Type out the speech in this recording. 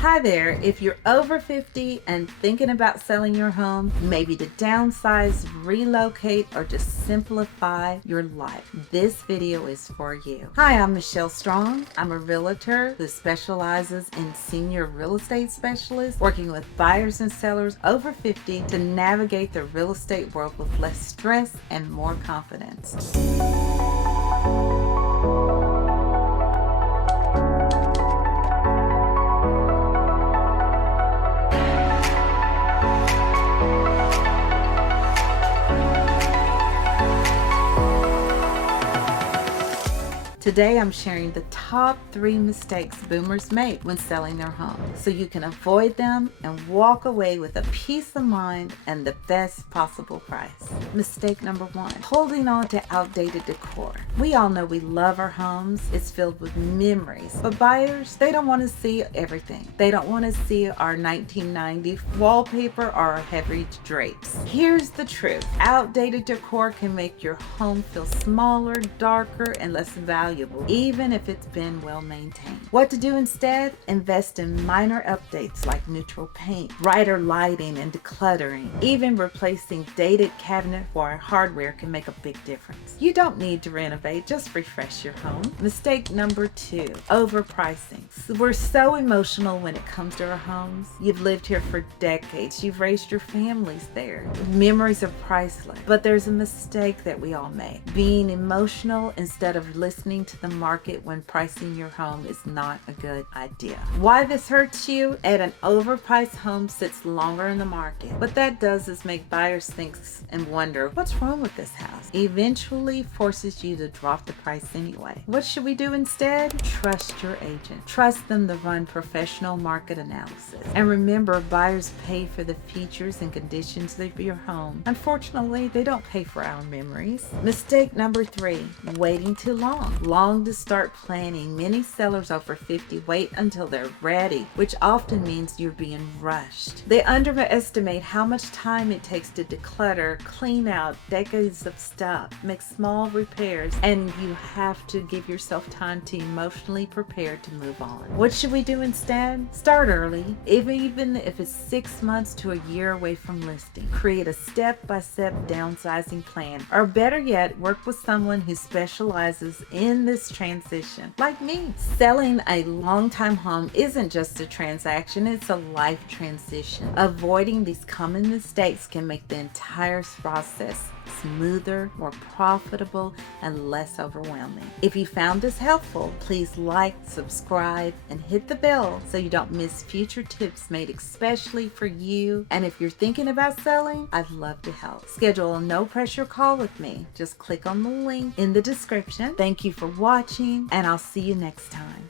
Hi there, if you're over 50 and thinking about selling your home, maybe to downsize, relocate, or just simplify your life, this video is for you. Hi, I'm Michelle Strong. I'm a realtor who specializes in senior real estate specialists, working with buyers and sellers over 50 to navigate the real estate world with less stress and more confidence. Today I'm sharing the top 3 mistakes boomers make when selling their home so you can avoid them and walk away with a peace of mind and the best possible price. Mistake number 1, holding on to outdated decor. We all know we love our homes. It's filled with memories, but buyers, they don't want to see everything. They don't want to see our 1990 wallpaper or our heavy drapes. Here's the truth. Outdated decor can make your home feel smaller, darker, and less valuable, even if it's been well maintained. What to do instead? Invest in minor updates like neutral paint, brighter lighting, and decluttering. Even replacing dated cabinet or hardware can make a big difference. You don't need to renovate, just refresh your home. Mistake number 2, overpricing. We're so emotional when it comes to our homes. You've lived here for decades. You've raised your families there. Memories are priceless, but there's a mistake that we all make. Being emotional instead of listening to the market when pricing your home is not a good idea. Why this hurts you? An overpriced home sits longer in the market. What that does is make buyers think and wonder, what's wrong with this house? Eventually forces you to drop the price anyway. What should we do instead? Trust your agent. Trust them to run professional market analysis. And remember, buyers pay for the features and conditions of your home. Unfortunately, they don't pay for our memories. Mistake number 3, waiting too long. Long to start planning. Many sellers over 50 wait until they're ready, which often means you're being rushed. They underestimate how much time it takes to declutter, clean out decades of stuff, make small repairs, and you have to give yourself time to emotionally prepare to move on. What should we do instead? Start early, even if it's 6 months to a year away from listing. Create a step-by-step downsizing plan, or better yet, work with someone who specializes in this transition, like me. Selling a long-time home isn't just a transaction, it's a life transition. Avoiding these common mistakes can make the entire process smoother, more profitable, and less overwhelming. If you found this helpful, please like, subscribe, and hit the bell so you don't miss future tips made especially for you. And if you're thinking about selling, I'd love to help. Schedule a no-pressure call with me. Just click on the link in the description. Thank you for watching, and I'll see you next time.